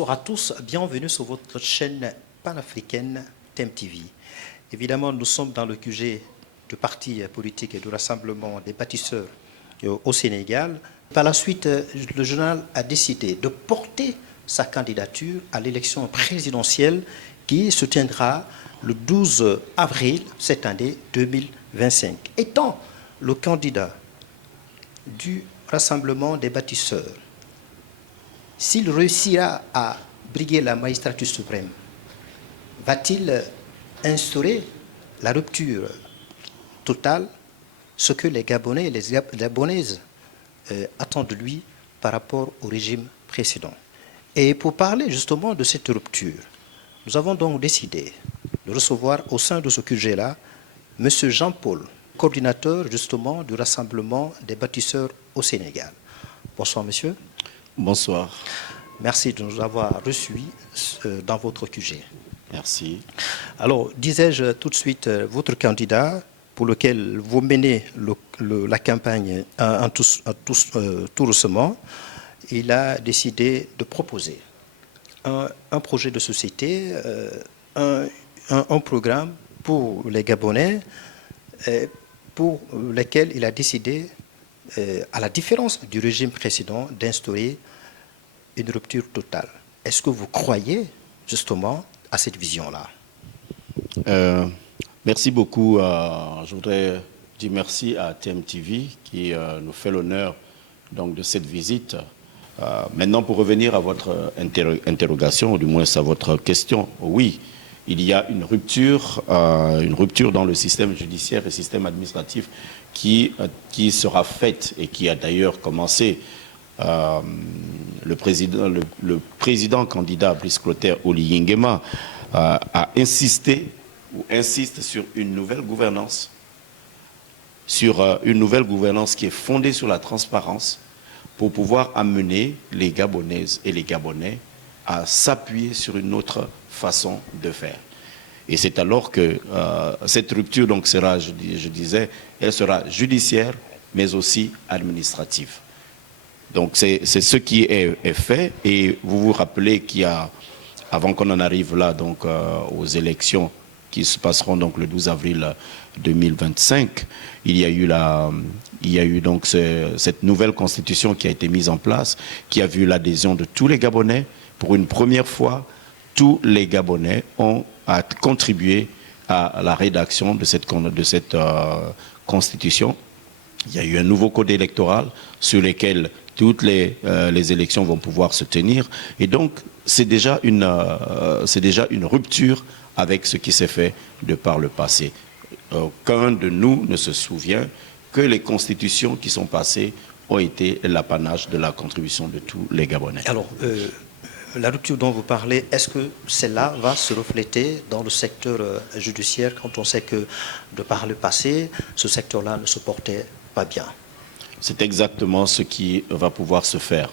Bonsoir à tous, bienvenue sur votre chaîne panafricaine TEM-TV. Évidemment, nous sommes dans le QG du parti politique et du rassemblement des bâtisseurs au Sénégal. Par la suite, le journal a décidé de porter sa candidature à l'élection présidentielle qui se tiendra le 12 avril cette année 2025. Étant le candidat du rassemblement des bâtisseurs, s'il réussira à briguer la magistrature suprême, va-t-il instaurer la rupture totale, ce que les Gabonais et les Gabonaises attendent de lui par rapport au régime précédent? Et pour parler justement de cette rupture, nous avons donc décidé de recevoir au sein de ce QG-là M. Jean-Paul, coordinateur justement du rassemblement des bâtisseurs au Sénégal. Bonsoir monsieur. Bonsoir. Merci de nous avoir reçus dans votre QG. Merci. Alors, disais-je tout de suite, votre candidat, pour lequel vous menez la campagne tout récemment, il a décidé de proposer un projet de société, un programme pour les Gabonais, pour lequel il a décidé, à la différence du régime précédent, d'instaurer une rupture totale. Est-ce que vous croyez justement à cette vision-là? Merci beaucoup. Je voudrais dire merci à TEM-TV qui nous fait l'honneur donc de cette visite. Maintenant, pour revenir à votre interrogation, ou du moins à votre question, oui, il y a une rupture dans le système judiciaire et système administratif qui sera faite et qui a d'ailleurs commencé. Le président candidat Brice Clotaire Oligui Nguema a insisté ou insiste sur une nouvelle gouvernance, qui est fondée sur la transparence pour pouvoir amener les Gabonaises et les Gabonais à s'appuyer sur une autre façon de faire. Et c'est alors que cette rupture donc sera, je disais, elle sera judiciaire mais aussi administrative. Donc c'est ce qui est fait, et vous vous rappelez qu'il y a, avant qu'on en arrive là donc aux élections qui se passeront donc le 12 avril 2025, il y a eu donc cette nouvelle constitution qui a été mise en place, qui a vu l'adhésion de tous les Gabonais. Pour une première fois, tous les Gabonais ont contribué à la rédaction de cette constitution. Il y a eu un nouveau code électoral sur lequel toutes les élections vont pouvoir se tenir. Et donc, c'est déjà une rupture avec ce qui s'est fait de par le passé. Aucun de nous ne se souvient que les constitutions qui sont passées ont été l'apanage de la contribution de tous les Gabonais. Alors, la rupture dont vous parlez, est-ce que celle-là va se refléter dans le secteur judiciaire quand on sait que, de par le passé, ce secteur-là ne se portait pas bien? C'est exactement ce qui va pouvoir se faire.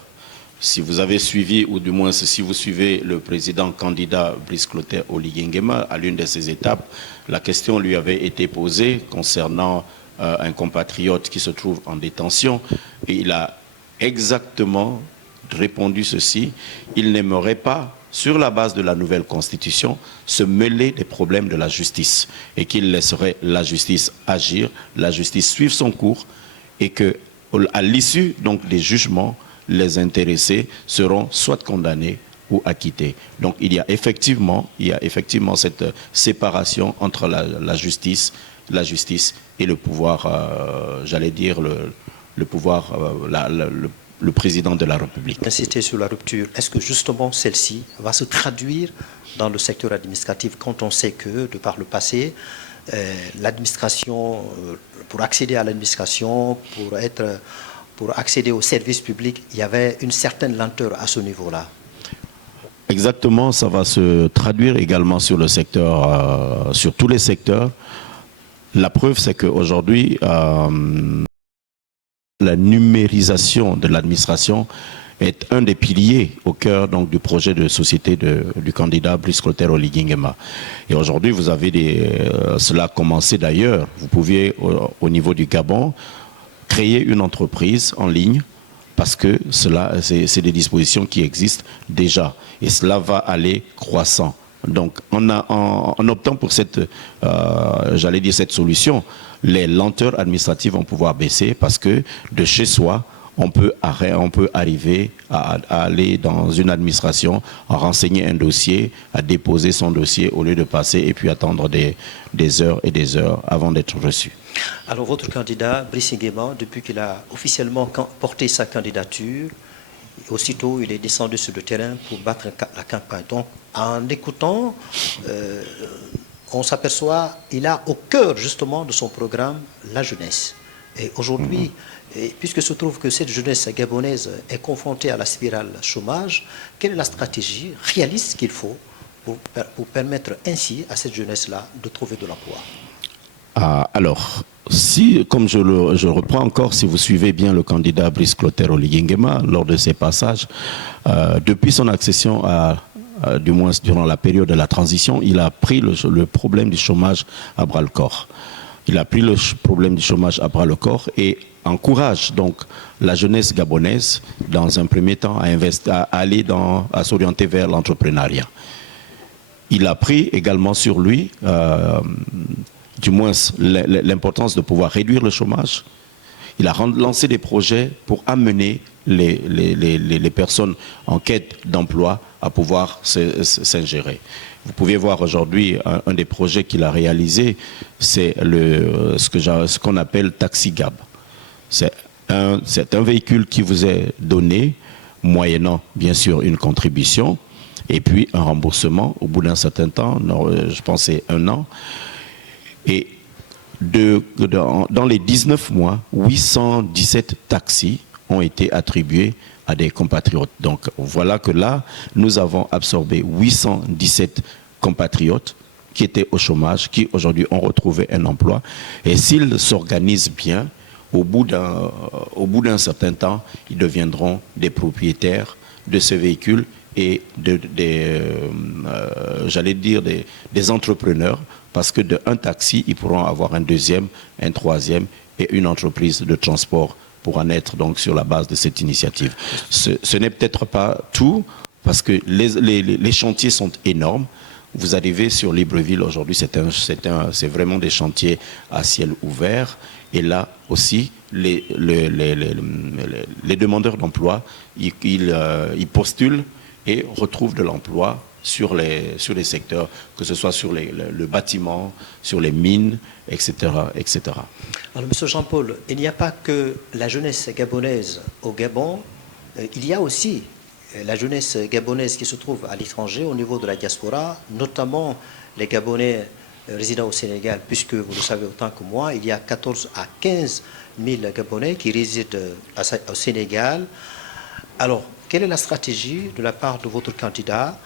Si vous avez suivi, ou du moins si vous suivez le président candidat Brice Clotaire Oligui Nguema, à l'une de ces étapes, la question lui avait été posée concernant un compatriote qui se trouve en détention, et il a exactement répondu ceci: il n'aimerait pas, sur la base de la nouvelle constitution, se mêler des problèmes de la justice, et qu'il laisserait la justice agir, la justice suivre son cours, et que à l'issue donc des jugements, les intéressés seront soit condamnés ou acquittés. Donc il y a effectivement cette séparation entre la justice et le pouvoir, j'allais dire le pouvoir, le président de la République. Insister sur la rupture, est-ce que justement celle-ci va se traduire dans le secteur administratif, quand on sait que, de par le passé, l'administration, pour accéder à l'administration, pour accéder aux services publics, il y avait une certaine lenteur à ce niveau-là? Exactement, ça va se traduire également sur le secteur, sur tous les secteurs. La preuve, c'est qu'aujourd'hui, la numérisation de l'administration est un des piliers au cœur donc, du projet de société du candidat Brice Clotaire Oligui Nguema. Et aujourd'hui, vous avez cela a commencé d'ailleurs. Vous pouviez, au niveau du Gabon, créer une entreprise en ligne parce que c'est des dispositions qui existent déjà et cela va aller croissant. Donc, en optant pour cette solution, les lenteurs administratives vont pouvoir baisser parce que de chez soi, on peut arriver à aller dans une administration, à renseigner un dossier, à déposer son dossier au lieu de passer et puis attendre des heures et des heures avant d'être reçu. Alors, votre candidat, Brice Nguema, depuis qu'il a officiellement porté sa candidature, aussitôt il est descendu sur le terrain pour battre la campagne. Donc, en écoutant, on s'aperçoit qu'il a au cœur justement de son programme la jeunesse. Et aujourd'hui, puisque se trouve que cette jeunesse gabonaise est confrontée à la spirale chômage, quelle est la stratégie réaliste qu'il faut pour permettre ainsi à cette jeunesse-là de trouver de l'emploi? Alors, si, comme je reprends encore, si vous suivez bien le candidat Brice Clotaire Oligui Nguema lors de ses passages, depuis son accession du moins durant la période de la transition, il a pris le problème du chômage à bras-le-corps. Il a pris le problème du chômage à bras-le-corps et encourage donc la jeunesse gabonaise, dans un premier temps, à s'orienter vers l'entrepreneuriat. Il a pris également sur lui, du moins l'importance de pouvoir réduire le chômage. Il a lancé des projets pour amener les personnes en quête d'emploi à pouvoir s'ingérer. Vous pouvez voir aujourd'hui un des projets qu'il a réalisé, c'est ce qu'on appelle Taxi Gab. C'est un véhicule qui vous est donné, moyennant bien sûr une contribution, et puis un remboursement au bout d'un certain temps, je pense c'est 1 an. Et dans les 19 mois, 817 taxis ont été attribués à des compatriotes. Donc voilà que là, nous avons absorbé 817 compatriotes qui étaient au chômage, qui aujourd'hui ont retrouvé un emploi. Et s'ils s'organisent bien, au bout d'un certain temps, ils deviendront des propriétaires de ce véhicule et j'allais dire des entrepreneurs, parce que d'un taxi, ils pourront avoir un deuxième, un troisième et une entreprise de transport pour en être donc sur la base de cette initiative. Ce n'est peut-être pas tout, parce que les chantiers sont énormes. Vous arrivez sur Libreville aujourd'hui, c'est vraiment des chantiers à ciel ouvert. Et là aussi, les demandeurs d'emploi, ils postulent et retrouvent de l'emploi sur les secteurs, que ce soit sur le bâtiment, sur les mines, etc., etc. Alors, M. Jean-Paul, il n'y a pas que la jeunesse gabonaise au Gabon, il y a aussi la jeunesse gabonaise qui se trouve à l'étranger, au niveau de la diaspora, notamment les Gabonais résidant au Sénégal, puisque vous le savez autant que moi, il y a 14 à 15 000 Gabonais qui résident au Sénégal. Alors, quelle est la stratégie de la part de votre candidat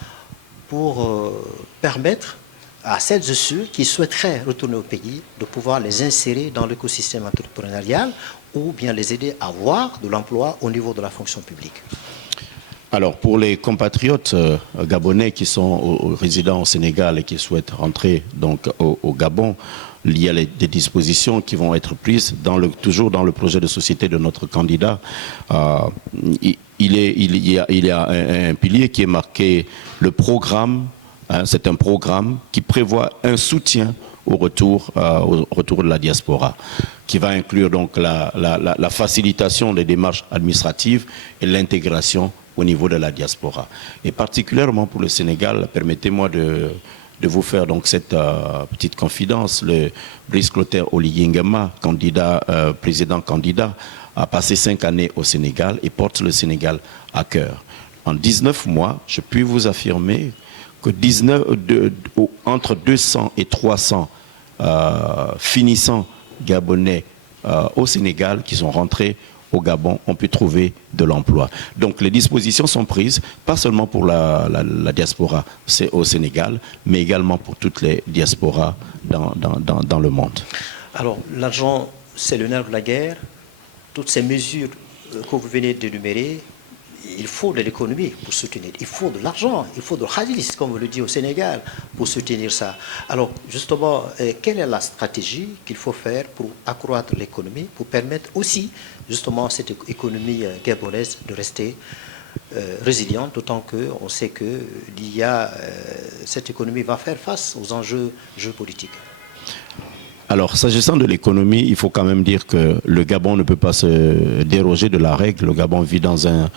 pour permettre à celles et ceux qui souhaiteraient retourner au pays de pouvoir les insérer dans l'écosystème entrepreneurial ou bien les aider à avoir de l'emploi au niveau de la fonction publique? Alors, pour les compatriotes gabonais qui sont résidents au Sénégal et qui souhaitent rentrer donc au Gabon, il y a des dispositions qui vont être prises toujours dans le projet de société de notre candidat. Il y a un pilier qui est marqué le programme. C'est un programme qui prévoit un soutien au retour de la diaspora, qui va inclure donc la facilitation des démarches administratives et l'intégration au niveau de la diaspora. Et particulièrement pour le Sénégal, permettez-moi de vous faire donc cette petite confidence. Le Brice Clotaire Oligui Nguema, président candidat, a passé 5 années au Sénégal et porte le Sénégal à cœur. En 19 mois, je puis vous affirmer que entre 200 et 300 finissants gabonais au Sénégal qui sont rentrés au Gabon ont pu trouver de l'emploi. Donc les dispositions sont prises, pas seulement pour la diaspora au Sénégal, mais également pour toutes les diasporas dans le monde. Alors l'argent, c'est le nerf de la guerre. Toutes ces mesures que vous venez d'énumérer, il faut de l'économie pour soutenir, il faut de l'argent, il faut de l'khalis, comme on le dit au Sénégal, pour soutenir ça. Alors, justement, quelle est la stratégie qu'il faut faire pour accroître l'économie, pour permettre aussi, justement, cette économie gabonaise de rester résiliente, d'autant qu'on sait que cette économie va faire face aux enjeux géopolitiques. Alors, s'agissant de l'économie, il faut quand même dire que le Gabon ne peut pas se déroger de la règle. Le Gabon vit dans un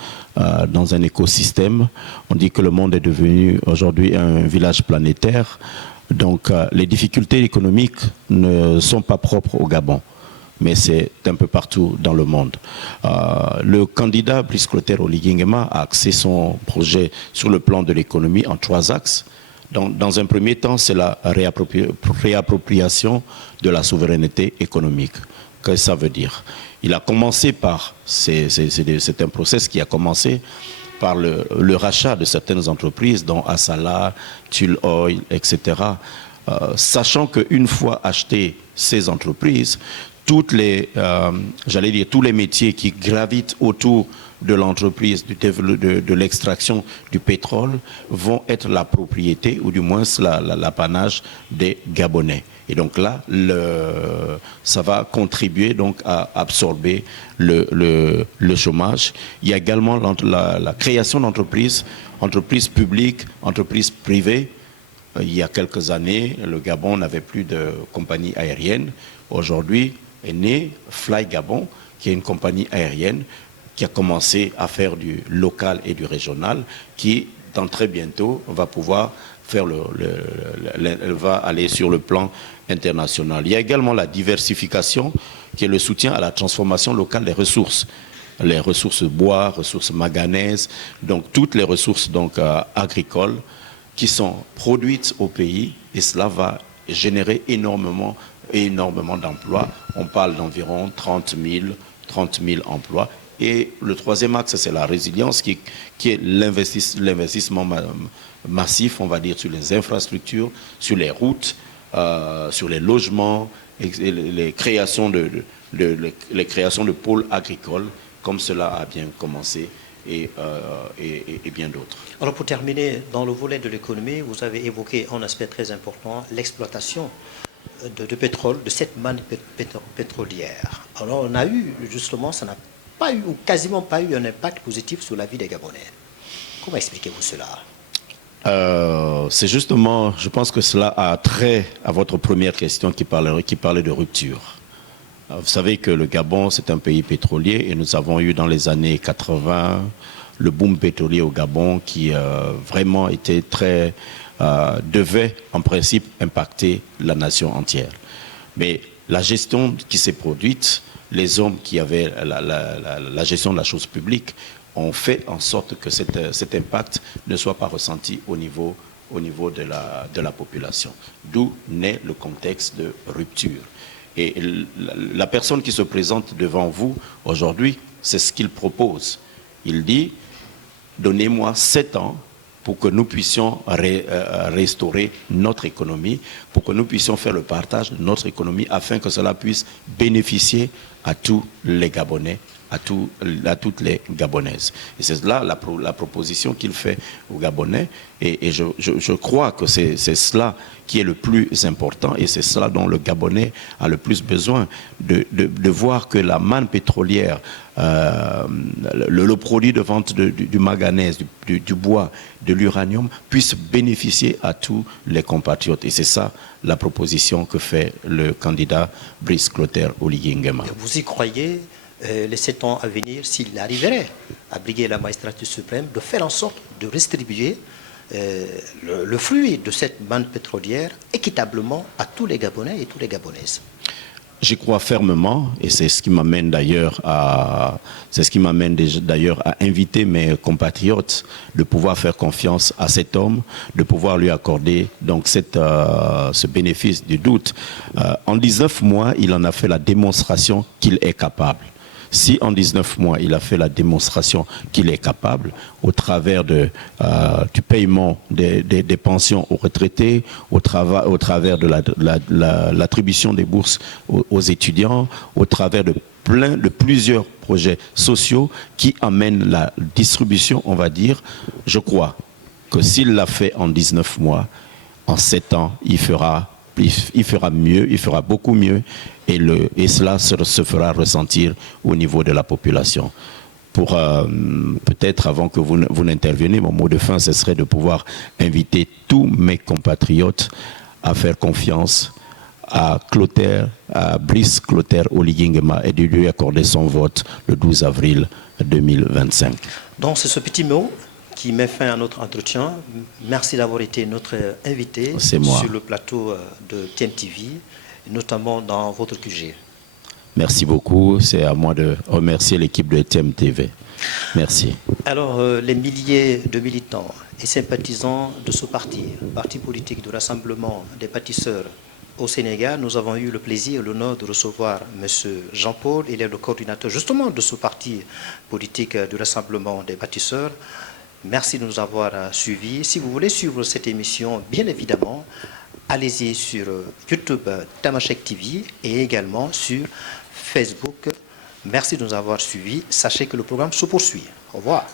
écosystème. On dit que le monde est devenu aujourd'hui un village planétaire. Donc, les difficultés économiques ne sont pas propres au Gabon, mais c'est un peu partout dans le monde. Le candidat Brice Clotaire Oligui Nguema a axé son projet sur le plan de l'économie en 3 axes. Dans un premier temps, c'est la réappropriation de la souveraineté économique. Qu'est-ce que ça veut dire? Il a commencé par, c'est un processus qui a commencé par le rachat de certaines entreprises, dont Assala, Tulle Oil, etc. Sachant qu'une fois achetées ces entreprises, tous les métiers qui gravitent autour de l'entreprise, de l'extraction du pétrole, vont être la propriété, ou du moins l'apanage des Gabonais. Et donc là, ça va contribuer donc à absorber le chômage. Il y a également la création d'entreprises, entreprises publiques, entreprises privées. Il y a quelques années, le Gabon n'avait plus de compagnie aérienne. Aujourd'hui est né Fly Gabon, qui est une compagnie aérienne qui a commencé à faire du local et du régional, qui, dans très bientôt, va pouvoir faire elle va aller sur le plan international. Il y a également la diversification, qui est le soutien à la transformation locale des ressources. Les ressources bois, ressources manganèses, donc toutes les ressources donc, agricoles qui sont produites au pays, et cela va générer énormément d'emplois. On parle d'environ 30 000 emplois. Et le troisième axe, c'est la résilience, qui est l'investissement massif, on va dire, sur les infrastructures, sur les routes, sur les logements, et les créations de pôles agricoles, comme cela a bien commencé, et bien d'autres. Alors pour terminer, dans le volet de l'économie, vous avez évoqué un aspect très important, l'exploitation de pétrole, de cette manne pétrolière. Alors on a eu, justement, ça n'a pas eu, ou quasiment pas eu, un impact positif sur la vie des Gabonais. Comment expliquez-vous cela? C'est justement, je pense que cela a trait à votre première question qui parlait de rupture. Vous savez que le Gabon, c'est un pays pétrolier, et nous avons eu dans les années 80 le boom pétrolier au Gabon qui vraiment était devait en principe impacter la nation entière. Mais la gestion qui s'est produite, les hommes qui avaient la gestion de la chose publique ont fait en sorte que cet impact ne soit pas ressenti au niveau de la population. D'où naît le contexte de rupture. Et la personne qui se présente devant vous aujourd'hui, c'est ce qu'il propose. Il dit, donnez-moi 7 ans pour que nous puissions restaurer notre économie, pour que nous puissions faire le partage de notre économie, afin que cela puisse bénéficier à tous les Gabonais, à toutes les Gabonaises. Et c'est là la proposition qu'il fait aux Gabonais, et je crois que c'est cela qui est le plus important, et c'est cela dont le Gabonais a le plus besoin, de voir que la manne pétrolière, le produit de vente du manganèse, du bois, de l'uranium, puisse bénéficier à tous les compatriotes. Et c'est ça la proposition que fait le candidat Brice Clotaire Oligui Nguema. Vous y croyez, les 7 ans à venir, s'il arriverait à briguer la magistrature suprême, de faire en sorte de redistribuer le fruit de cette manne pétrolière équitablement à tous les Gabonais et toutes les Gabonaises? J'y crois fermement, et c'est ce qui m'amène d'ailleurs à inviter mes compatriotes de pouvoir faire confiance à cet homme, de pouvoir lui accorder donc ce bénéfice du doute. En 19 mois, il en a fait la démonstration qu'il est capable. Si en 19 mois, il a fait la démonstration qu'il est capable, au travers du paiement des pensions aux retraités, au travers de l'attribution des bourses aux étudiants, au travers de plusieurs projets sociaux qui amènent la distribution, on va dire. Je crois que s'il l'a fait en 19 mois, en 7 ans, il fera mieux, il fera beaucoup mieux, et cela se fera ressentir au niveau de la population. Pour peut-être, avant que vous n'interveniez, mon mot de fin, ce serait de pouvoir inviter tous mes compatriotes à faire confiance à Clotaire, à Brice Clotaire Oligingema, et de lui accorder son vote le 12 avril 2025. Donc c'est ce petit mot qui met fin à notre entretien. Merci d'avoir été notre invité sur le plateau de TMTV, notamment dans votre QG. Merci beaucoup. C'est à moi de remercier l'équipe de TMTV. Merci. Alors, les milliers de militants et sympathisants de ce parti politique de Rassemblement des bâtisseurs au Sénégal, nous avons eu le plaisir et l'honneur de recevoir M. Jean-Paul. Il est le coordinateur justement de ce parti politique du Rassemblement des bâtisseurs. Merci de nous avoir suivis. Si vous voulez suivre cette émission, bien évidemment, allez-y sur YouTube Tamashek TV et également sur Facebook. Merci de nous avoir suivis. Sachez que le programme se poursuit. Au revoir.